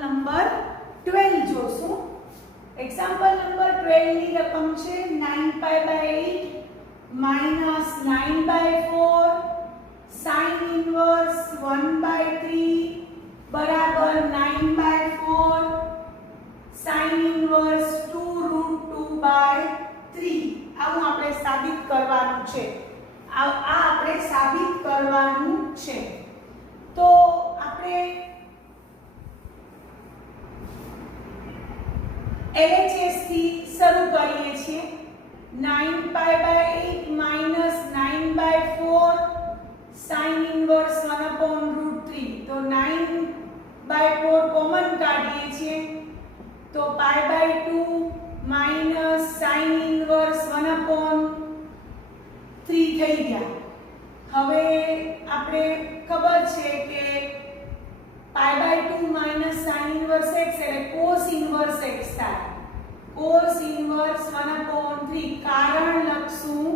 Number 12 જોશું. Example number 12 ની રકમ છે 9π/8 minus 9/4 sin inverse 1/3 બરાબર 9/4 sin inverse 2√2/3. આવું આપણે સાબિત કરવાનું છે. આ આપણે સાબિત કરવાનું છે. તો આપણે LHS થી શરૂ કરીએ છીએ. 9π/8 minus 9/4 sin inverse 1/√3. તો 9/4 કોમન કાઢીએ છીએ તો π/2 minus sin inverse 1/3 થઈ ગયા. હવે આપણે ખબર છે કે π/2 minus sin inverse x એટલે cos inverse x થાય. cos inverse 1/3 કારણ લખશું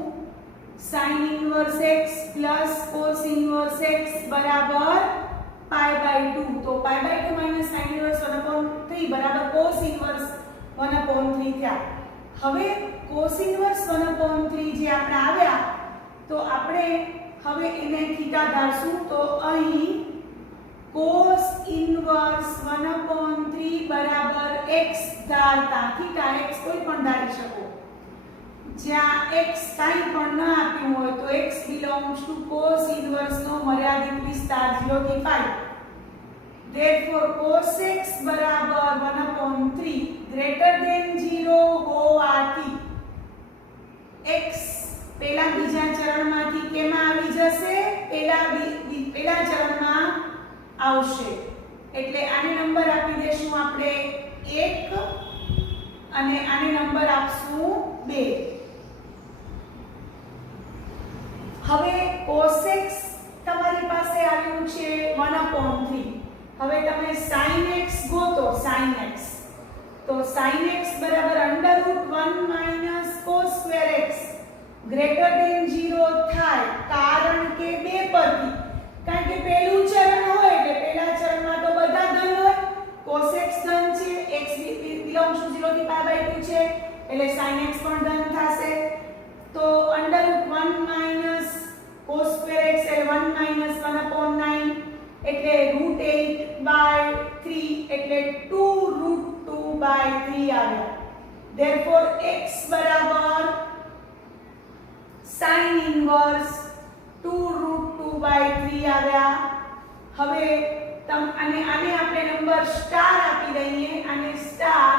sin inverse x plus cos inverse x બરાબર π/2. તો π/2 minus sin inverse 1/3 બરાબર cos inverse 1/3 થયા. હવે cos inverse 1/3 જે આપણે આવ્યા તો આપણે હવે એને થીટા ધારશું. તો અહીં cos inverse 1/3 બરાબર x ધારતા થીટા x કોઈ પણ ધારી શકો. જ્યાં x કાઈ પણ ન આપ્યું હોય તો x belongs to cos inverse નો મર્યાદિત વિસ્તાર 0 થી π. therefore cos x બરાબર 1/3 greater than 0 હોવાથી x પહેલા બીજા ચરણમાંથી કેમાં આવી જશે? પહેલા ચરણમાં આવશે. એટલે આને નંબર આપી દેશું આપણે 1 અને આને નંબર આપશું 2. હવે cos x તમારી પાસે આવ્યું છે 1/3. હવે તમે sin x ગોતો. sin x તો sin x બરાબર √1 minus cos square x greater than 0 થાય. કારણ કે 2 પરથી, કારણ કે પહેલું ચરણ હોય એટલે પહેલા ચરણમાં તો બધા ધન હોય. cos x ધન છે, x belongs to 0 થી π/2 છે એટલે sin x પણ ધન થશે. તો √1 minus cos square x એટલે 1 minus 1/9 એટલે √8/3 એટલે 2√2/3 આવ્યા. therefore x બરાબર sin inverse 2√2/3 આવ્યા. હવે આને આપણે નંબર સ્ટાર આપી દઈએ, આને સ્ટાર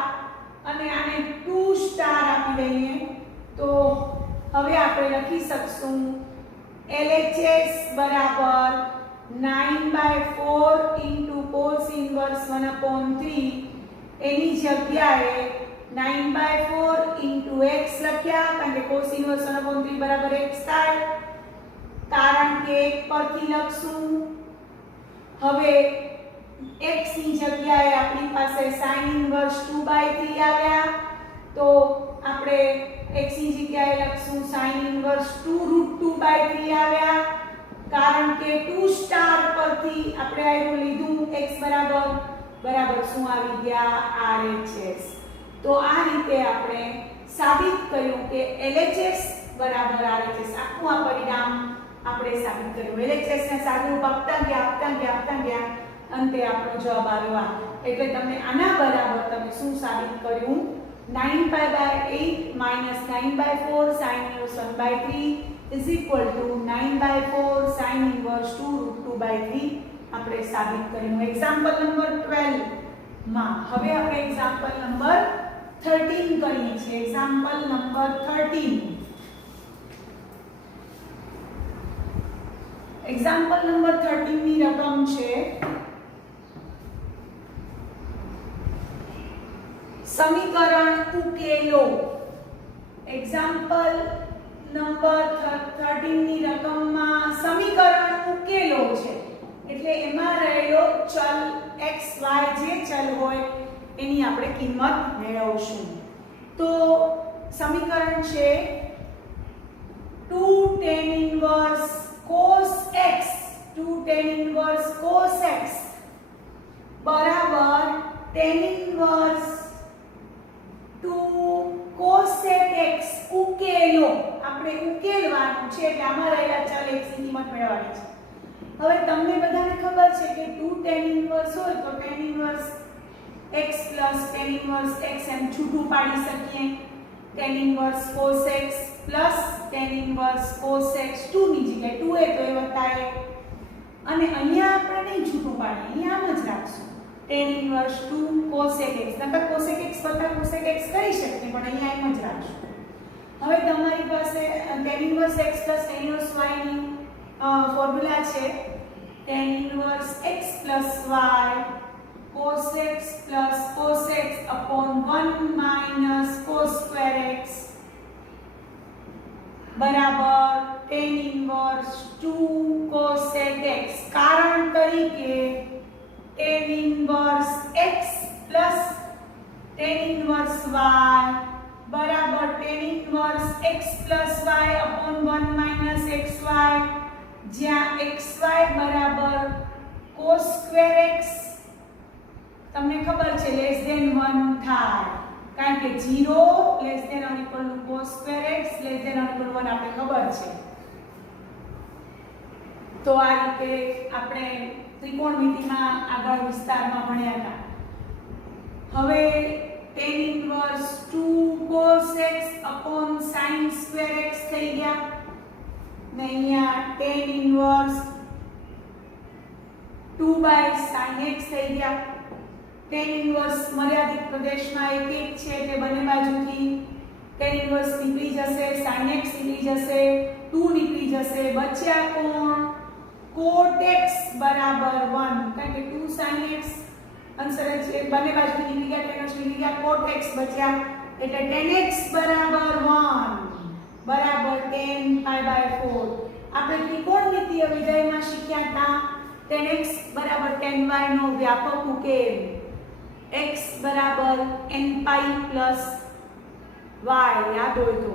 અને આને 2 સ્ટાર આપી દઈએ. તો હવે આપણે લખી શકશું LHS બરાબર 9/4 into cos inverse 1/3. એની જગ્યાએ 9/4 into x લખ્યા કારણ કે cos inverse 1/3 બરાબર x થાય. કારણ કે 1 પરથી લખશું. હવે x ની જગ્યાએ આપણી પાસે sin inverse 2/3 આવ્યા. તો આપણે x ની જગ્યાએ લખશું sin inverse 2√2/3 આવ્યા. કારણ કે 2 સ્ટાર પરથી આપણે આયરું લીધું x બરાબર શું આવી ગયા? RHS. તો આ રીતે આપણે સાબિત કર્યું કે LHS બરાબર RHS. આખું આ પરિણામ આપણે સાબિત કર્યું. LHS ને સાદુરૂપ આપતા ગયા અંતે આપણો જવાબ આવ્યો આ. એટલે તમે આના બરાબર તમે શું સાબિત કર્યું? 9π/8 minus 9/4 sin inverse 1/3 is equal to 9/4 sin inverse 2√2/3 આપણે સાબિત કર્યું. એક્ઝામ્પલ નંબર 12 માં હવે આપણે એક્ઝામ્પલ નંબર 13 કરીએ છીએ. Example number 13. એક્ઝામ્પલ નંબર 13 ની રકમ છે સમીકરણ ઉકેલો. એક્ઝામ્પલ નંબર 13 ની રકમમાં સમીકરણ ઉકેલો છે એટલે એમાં રહેલો ચલ x y જે ચલ હોય એની આપણે કિંમત મેળવશું. તો સમીકરણ છે 2 tan inverse cos x 2 tan inverse cos x બરાબર tan ઇન્વર્સ 2 cosec x ઉકેલો. આપણે ઉકેલવાનું છે એટલે આમાં રહેલા ચલ x ની કિંમત મેળવવાની છે. હવે તમને બધાને ખબર છે કે 2 tan ઇન્વર્સ હોય તો tan inverse x plus tan inverse x એમ છૂટું પાડી શકીએ. tan inverse cos x plus tan inverse cos x 2 ની જગ્યાએ 2a તો એ વત્તા a. અને અહીંયા આપણે નહીં છૂટું પાડીએ, અહીંયા આમ જ રાખશું. tan inverse 2 cosec x. નકર cosec x વત્તા cosec x કરી શકીએ પણ અહીંયા એમ જ રાખશું. હવે તમારી પાસે tan inverse x plus tan inverse y ની ફોર્મ્યુલા છે tan inverse x plus y cos x plus cos x upon 1 minus cos square x બરાબર tan ઇન્વર્સ 2 cosec x. કારણ તરીકે tan inverse x plus tan inverse y બરાબર tan inverse x plus y upon 1 minus xy જ્યાં xy બરાબર cos square x તમને ખબર છે less than 1 થાય કારણ કે 0 less than or equal to cos square x less than or equal to 1 આપણે ખબર છે. તો આ રીતે આપણે ત્રિકોણમિતિમાં આગળ વિસ્તારમાં ભણ્યા હતા. હવે tan inverse 2 cos x upon sin square x થઈ ગયા ને અહીંયા tan inverse 2 by sin x થઈ ગયા. tan ઇન્વર્સ મર્યાદિત પ્રદેશમાં એક છે એટલે બંને બાજુથી tan ઇન્વર્સ નીકળી જશે, sin x નીકળી જશે, 2 નીકળી જશે, બચ્યા કોણ cot x બરાબર 1 કારણ કે 2 sin x આન્સર છે બંને બાજુથી નીકળી ગયા, tan x નીકળી ગયા, cot x બચ્યા એટલે tan x બરાબર 1 બરાબર tan pi by 4. આપણે ત્રિકોણમિતીય વિધેયમાં શીખ્યા હતા tan x બરાબર tan y નો વ્યાપક ઉકેલ x બરાબર n pi plus y યાદ હોય તો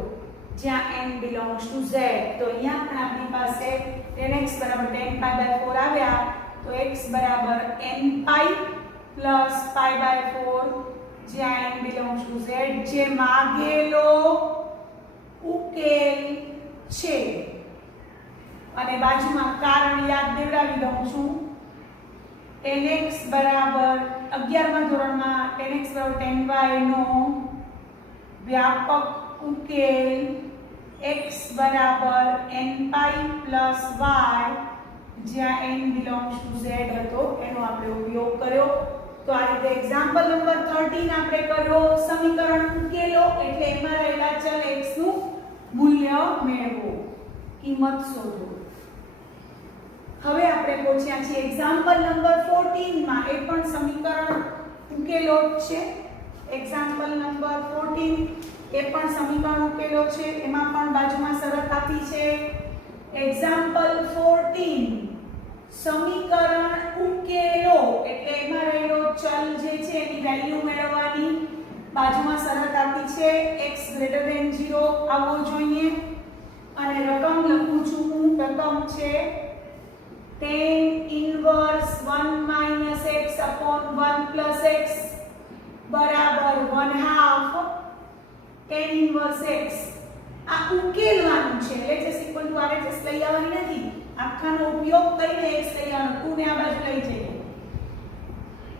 જ્યાં n belongs to z. તો અહીંયા પણ આપણી પાસે tan x બરાબર tan pi by 4 આવ્યા તો x બરાબર n pi plus pi by 4 જ્યાં n belongs to z જે માગેલો ઉકેલ છે. અને બાજુમાં કારણ યાદ દેવડાવી દઉં છું. tan x બરાબર 11મા ધોરણમાં tan x બરાબર tan y નો વ્યાપક ઉકેલ x બરાબર n pi plus y જ્યાં n belongs to z હતો એનો આપણે ઉપયોગ કર્યો. તો આ રીતે એક્ઝામ્પલ નંબર 13 આપણે કર્યો સમીકરણ ઉકેલો એટલે એમાં રહેલા ચલ x નું મૂલ્ય મેળવો, કિંમત શોધો. હવે આપણે પહોંચ્યા છીએ એક્ઝામ્પલ નંબર 14 માં. એ પણ સમીકરણ ઉકેલો છે. એક્ઝામ્પલ નંબર 14 એ પણ સમીકરણ ઉકેલો છે. એમાં પણ બાજુમાં શરત આપી છે. એક્ઝામ્પલ 14 સમીકરણ ઉકેલો એટલે એમાં રહેલો ચલ જે છે એની વેલ્યુ મેળવવાની. બાજુમાં શરત આપી છે x > 0 આવવો જોઈએ અને રકમ લખું છું હું. રકમ છે tan inverse 1 minus x upon 1 plus x બરાબર 1/2 tan ઇન્વર્સ x. આ ઉકેલવાનું છે એટલે x = RHS લઈ આવવાની નથી, આખાનો ઉપયોગ કરીને x લઈ આવવાનો. 2 ને આ બાજુ લઈ જઈએ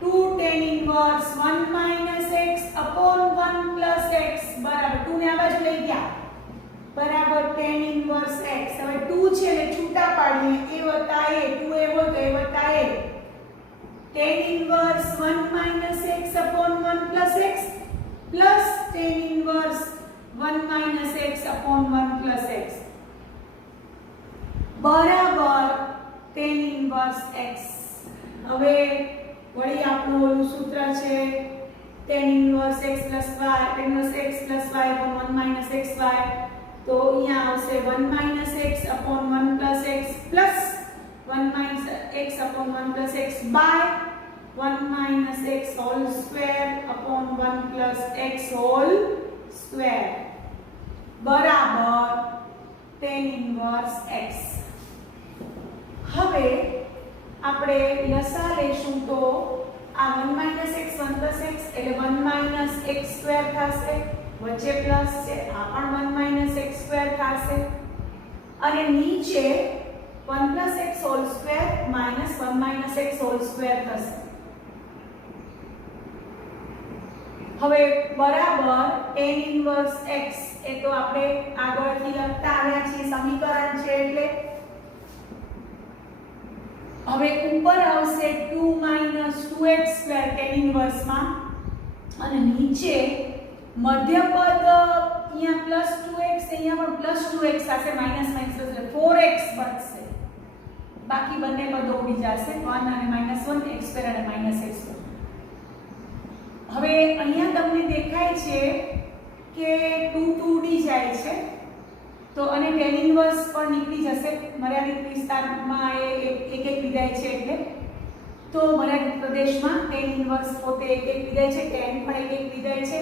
2 tan inverse 1 minus x upon 1 plus x બરાબર 2 ને આ બાજુ લઈ ગયા બરાબર tan ઇન્વર્સ x. હવે 2 છે એટલે છૂટા પાડીએ a વત્તા a, 2a હોય તો a વત્તા a. tan inverse 1 minus x upon 1 plus x plus tan inverse 1 minus x upon 1 plus x બરાબર tan ઇન્વર્સ x. હવે વળી આપણું ઓલું સૂત્ર છે tan inverse x plus y, tan inverse x plus y upon 1 minus xy. તો અહીંયા આવશે 1 minus x upon 1 plus x plus 1 minus x upon 1 plus x by 1 minus x whole square upon 1 plus x whole square બરાબર tan inverse x. હવે આપણે લસા લેશું તો આ 1 - x 1 + x એટલે 1 - x² થશે, વચ્ચે પ્લસ છે, આ પણ 1 - x² થશે અને નીચે 1 + x² - 1 - x² થશે. હવે બરાબર tan ઇન્વર્સ x એ તો આપણે આગળથી લખતા આવ્યા છીએ, સમીકરણ છે એટલે હવે ઉપર આવશે 2 - 2x² tan ઇન્વર્સ માં અને નીચે મધ્ય પદ અહીંયા +2x અહીંયા પણ +2x સાથે માઈનસ એટલે 4x બનશે. બાકી બંને પદો ઉડી જશે 1 અને -1 x² અને -x². હવે અહીંયા તમને દેખાય છે કે 2 ઉડી જાય છે તો અને tan ઇન્વર્સ પણ નીકળી જશે મર્યાદિત વિસ્તારમાં એક વિધાય છે એટલે તો મર્યાદિત પ્રદેશમાં tan ઇન્વર્સ પોતે એક વિધાય છે, tan પણ એક વિધાય છે.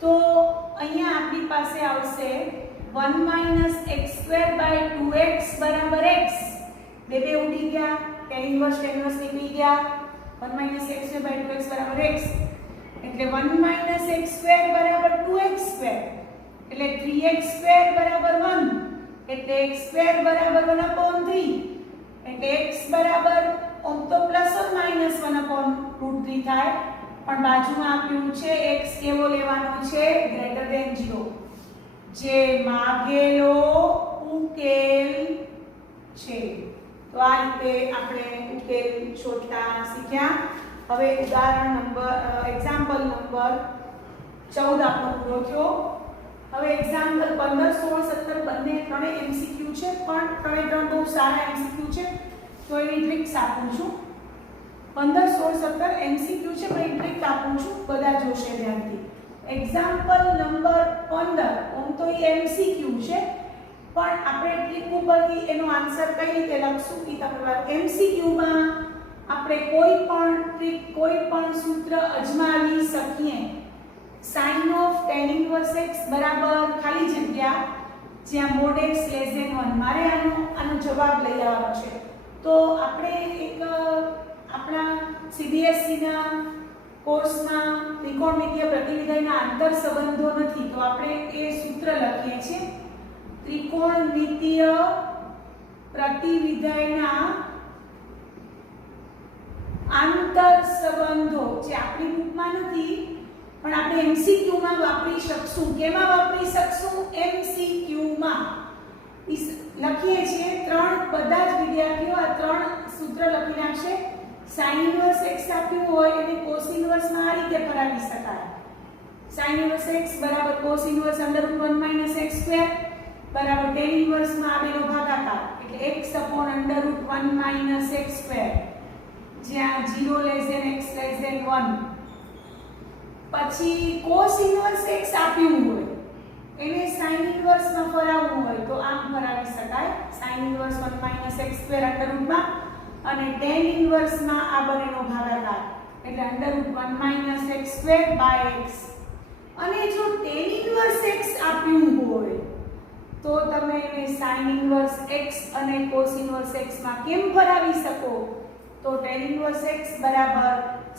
તો અહીંયા આપણી પાસે આવશે 1 - x² / 2x = x. બે ઉડી ગયા, tan ઇન્વર્સ નીકળી ગયા. 1 - x² / 2x = x એટલે 1 - x² = 2x² એટલે 3x² = 1 એટલે x² = 1/3 એટલે x બરાબર ઓમ તો +or -1/√3 થાય પણ બાજુમાં આપ્યું છે x કેવો લેવાનો છે >0 જે માગેલો ઉકેલ છે. તો આ રીતે આપણે ઉકેલ શોધતા શીખ્યા. હવે ઉદાહરણ એક્ઝામ્પલ નંબર 14 આપણો પૂરો થયો. હવે એક્ઝામ્પલ 15, 16, 17 બંને ત્રણે MCQ છે પણ ત્રણ બહુ સારા MCQ છે તો એની ટ્રિક્સ આપું છું. 15, 16, 17 MCQ છે પણ એની ટ્રિક આપું છું, બધા જોશે ધ્યાનથી. એક્ઝામ્પલ નંબર 15 ઓમ તો એ MCQ છે પણ આપણે ટ્રિક ઉપરથી એનો આન્સર કઈ રીતે લખશું કે તમે MCQ માં આપણે કોઈ પણ ટ્રિક કોઈ પણ સૂત્ર અજમાવી શકીએ. sin of tan inverse x બરાબર ખાલી જગ્યા જ્યાં mod x <1 મારે આનો જવાબ લઈ આવવાનો છે. તો આપણે એક આપણા CBSE ના કોર્સમાં ત્રિકોણમિતીય પ્રતિવિધાયના આંતર સંબંધો નથી તો આપણે એ સૂત્ર લખીએ છીએ ત્રિકોણમિતીય પ્રતિવિધાયના આંતર સંબંધો જે આપણી બુકમાં નથી પણ આપણે MCQ માં વાપરી શકશું. કેમાં વાપરી શકશું? MCQ માં લખીએ છીએ. બધા જ વિદ્યાર્થીઓ આ ત્રણ સૂત્ર લખી નાખશે. sin inverse x આપ્યું હોય એને cos inverse માં આ રીતે ફરાવી શકાય. sin inverse x બરાબર cos inverse √1 - x² બરાબર tan inverse માં આ બેનો ભાગાકાર એટલે x √1 - x² જ્યાં 0 x 1. પછી cos inverse x આપ્યું હોય એને sin inverse માં ફરાવવું હોય તો આમ ફરાવી શકાય. sin inverse 1 - x² √માં અને tan inverse માં આ બંનેનો ભાગાકાર એટલે √1 - x² / x. અને જો tan inverse x આપ્યું હોય તો તમે એને sin inverse x અને cos inverse x માં કેમ ફરાવી શકો? તો tan inverse x બરાબર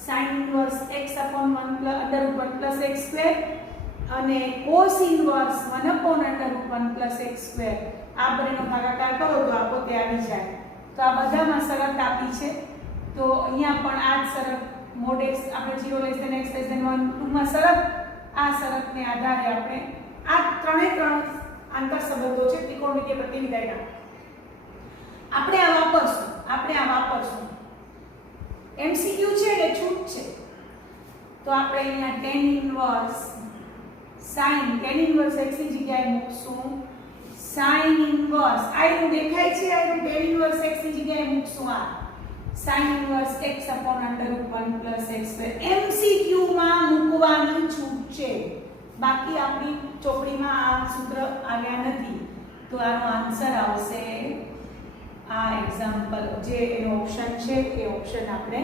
sin inverse x √1 + x² અને cos inverse 1/√1 + x² આ બંનેનો ભાગાકાર કરો તો આ પોતે આવી જાય. તો આ બધામાં શરત આપી છે તો અહીંયા પણ આ જ શરત mod x આપણે 0 x 1 ટૂંકમાં શરત આ શરતને આધારે આપણે આ ત્રણે આંતર સંબંધો છે ત્રિકોણમિતીય પ્રતિવિધાયના આપણે આ વાપરશું. MCQ છે એટલે છૂટ છે તો આપણે અહીંયા tan inverse x ની જગ્યાએ મૂકશું sin inverse આનું દેખાય છે આનું tan inverse x ની જગ્યાએ મૂકશું આ sin inverse x √1 + x². MCQ માં મૂકવાની છૂટ છે બાકી આપણી ચોપડીમાં આ સૂત્ર આવ્યા નથી તો આનો આન્સર આવશે આ એક્ઝામ્પલ જે એનો ઓપ્શન છે એ ઓપ્શન આપણે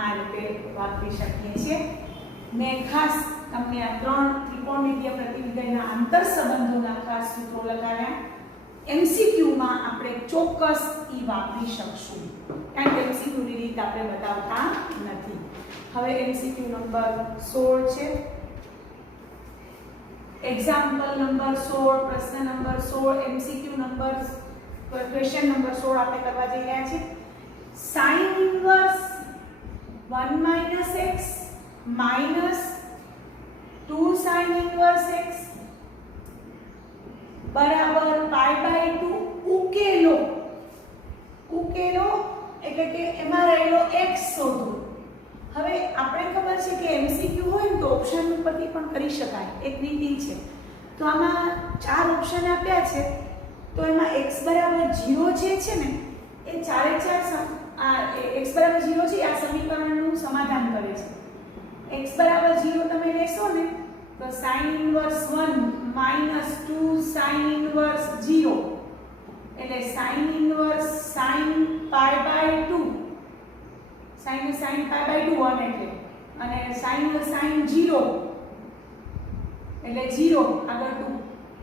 આ રીતે વાપરી શકીએ છીએ. મેં ખાસ તમને આ ત્રણ ત્રિકોણમિતીય પ્રતિવિધાયના આંતર સંબંધોના ખાસ સૂત્રો લગાવ્યા. MCQ માં આપણે આપણે ચોક્કસ ઈ વાપરી શકશું, કારણ કે એમસીક્યુની રીત આપણે બતાવતા નથી. હવે એમસીક્યુ નંબર 16 છે. એક્ઝામ્પલ નંબર 16, પ્રશ્ન number 16, MCQ number question number 16 આપણે કરવા જઈ રહ્યા છીએ. sin inverse 1 - x minus 2 sin inverse x બરાબર π/2 ઉકેલો. ઉકેલો એટલે કે એમાં રહેલો x શોધો. હવે આપણે ખબર છે કે એમસીક્યુ હોય ને તો ઓપ્શન ઉપરથી પણ કરી શકાય, એક રીત ઈ છે. તો આમાં 4 ઓપ્શન આપ્યા છે, તો એમાં x બરાબર 0 જે છે ને એ ચારે ચાર x બરાબર 0 છે આ સમીકરણનું સમાધાન કરે છે. x બરાબર 0 તમે લેશો ને તો sin inverse 1 minus 2 sin inverse 0 એટલે sin ઇન્વર્સ sin π/2 sin π/2 એટલે અને sin 0 એટલે 0 આગળ 2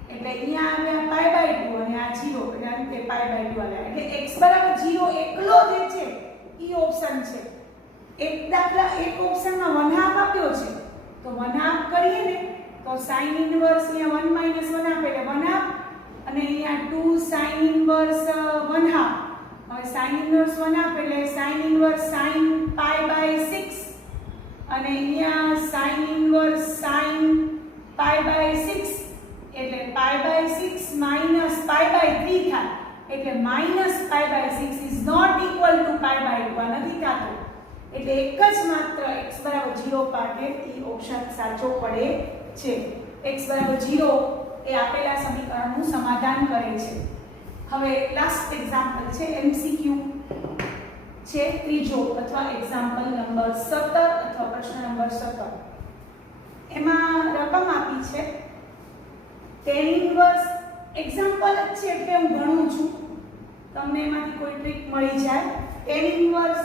એટલે અહીંયા આવ્યા π/2 અને આ 0 એટલે અંતે π/2 આવ્યા. એટલે x બરાબર 0 એકલો જે છે ઈ ઓપ્શન છે. એક દાખલા એક ઓપ્શનમાં 1/2 આપ્યો છે તો 1/2 કરીએ ને તો sin ઇન્વર્સ અહીંયા 1 - 1/2 એટલે 1/2 અને અહીંયા 2 sin ઇન્વર્સ 1/2. હવે sin ઇન્વર્સ 1/2 એટલે sin ઇન્વર્સ sin π/6 અને અહીંયા sin ઇન્વર્સ sin π/6 એટલે π/6 minus π/3 થાય એટલે minus π/6 is not equal to π/2 નથી થતું. એટલે એક જ માત્ર x બરાબર 0 માટે ઈ ઓપ્શન સાચો પડે છે. x બરાબર 0 એ આપેલા સમીકરણનું સમાધાન કરે છે. હવે લાસ્ટ એક્ઝામ્પલ છે એમસીક્યુ છે ત્રીજો અથવા એક્ઝામ્પલ નંબર 17 અથવા પ્રશ્ન નંબર 17. એમાં રકમ આપી છે tan ઇન્વર્સ એક્ઝામ્પલ જ છે એટલે હું ગણું છું, તમને એમાંથી કોઈ ટ્રીક મળી જાય. tan inverse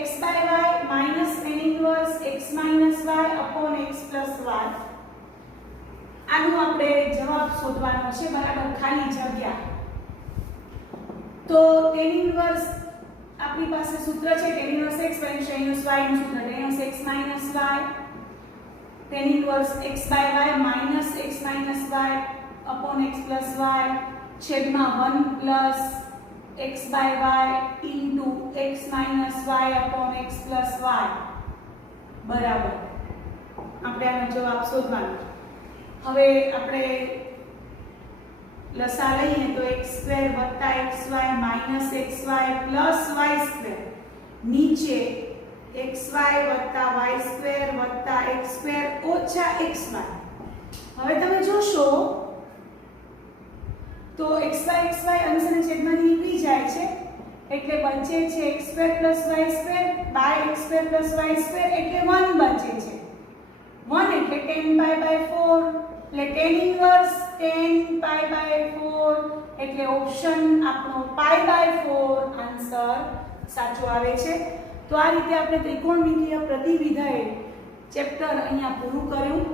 x/y minus tan inverse x minus y upon x plus y. આનું આપણે જવાબ શોધવાનો છે, બરાબર, ખાલી જગ્યા. તો tan ઇન્વર્સ આપણી પાસે સૂત્ર છે tan inverse x sin y નું સૂત્ર tan inverse x minus y tan inverse x/y minus x minus y upon x plus y છેદમાં 1 plus x/y into x minus y upon x plus y બરાબર. આપણે આનો જવાબ શોધવાનો. હવે આપણે લસા લઈએ તો x² + xy minus xy plus y² નીચે xy + y² + x² ઓછા xy. હવે તમે જોશો તો xy અંશ અને છેદમાંથી નીકળી જાય છે એટલે બચે છે x² + y² by x² + y² એટલે 1 બચે છે. 1 એટલે 10π/4 એટલે tan ઇન્વર્સ 10π/4 એટલે ઓપ્શન આપણો π/4 આન્સર સાચો આવે છે. તો આ રીતે આપણે ત્રિકોણમિતિય પ્રતિવિધાય ચેપ્ટર અહીંયા પૂરું કર્યું.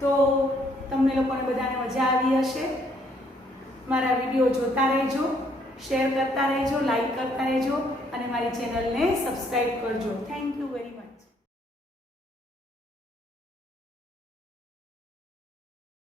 તો તમને લોકોને બધાને મજા આવી હશે. મારા વિડિયો જોતા રહેજો, શેર કરતા રહેજો, લાઈક કરતા રહેજો અને મારી ચેનલને સબસ્ક્રાઇબ કરજો. Thank you.